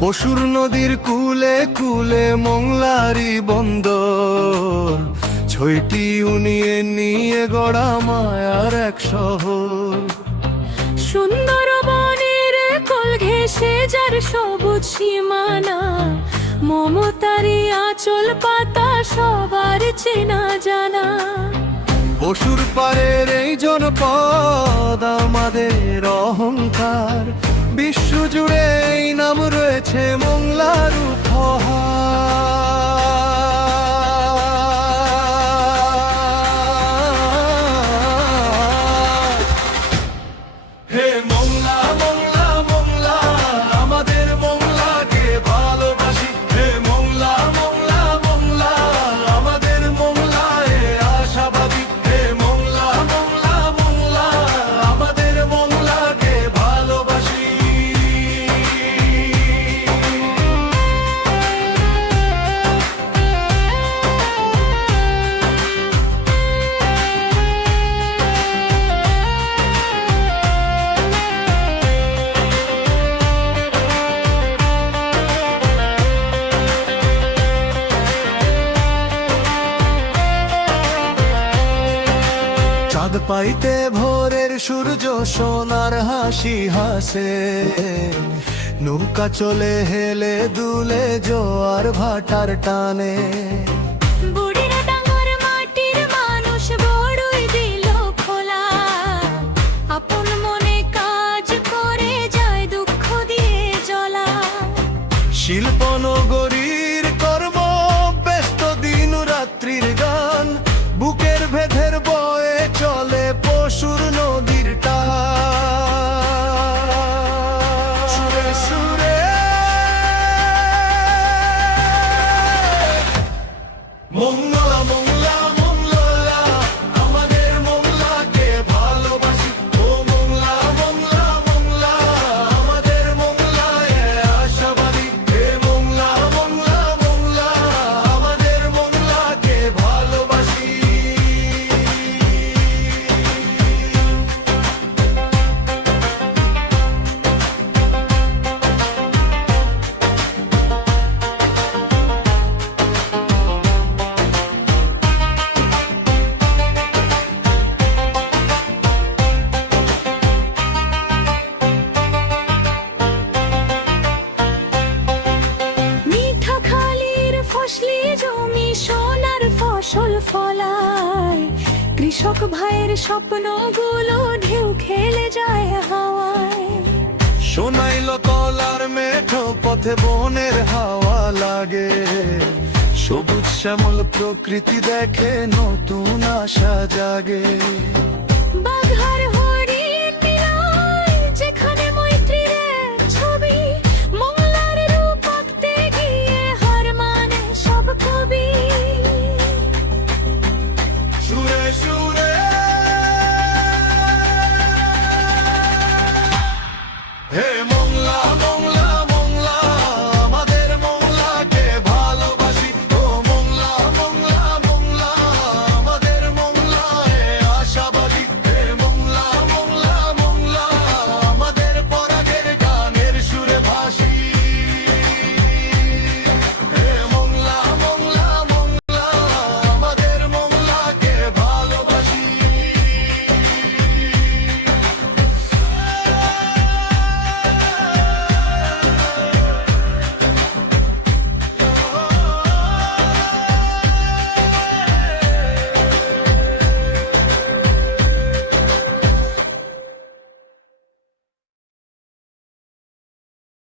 পশুর নদীর কুলে কুলে মংলারি বন্দর, ছয়টি ইউনিয়ন নিয়ে গড়া মায়ার এক শহর। সুন্দরবনের কোল ঘেঁষে যার সবুজ সীমানা, মমতারি আঁচল পাতা সবার চেনা জানা। পশুর পারের এই জনপদ আমাদের অহংকার, বিশ্বজুড়ে এই নাম রয়েছে মংলার উপহার। হে মংলা মংলা মংলা, আমাদের মংলাকে ভালোবাসি। হে মংলা মংলা মংলা, আমাদের মংলায় আশাবাদী। হে মংলা মংলা মংলা, আমাদের মংলাকে ভালোবাসি। চাঁদ পাইতে ভোরের সূর্য সোনার হাসি হাসে, নৌকা চলে হেলে দুলে জোয়ার ভাটার টানে। বুড়িরা ডাঙর মাটির মানুষ বড়ই দিল খোলা, আপন মনে কাজ করে যায় দুঃখ দিয়ে জ্বলা। শিল্পনগরীর কর্ম ব্যস্ত দিন রাত্রির গান, বুকের ভেদের বয়ে চলে পশুর নদীর টান। সুরে সুরে মংলা মংলা মংলা, আমাদের মংলাকে ভালোবাসি। ও মংলা মংলা মংলা, আমাদের মংলায় আশাবাদী। হে মংলা মংলা মংলা, আমাদের মংলাকে ভালোবাসি। মিঠা খালির ফসলি জমি সোনার ফসল ফলায়, কৃষক ভাইয়ের স্বপ্নগুলো ঢেউ খেলে যায় হাওয়ায়। সোনাইল কলার মেঠো পথে বনের হাওয়া লাগে, সবুজ শ্যামল প্রকৃতি দেখে নতুন আশা জাগে। বাঘার হরিণ মিলায় যেখানে মৈত্রীর এক ছবি, মংলার রূপ আঁকতে গিয়ে হার মানে সব কবি। সুরে সুরে হে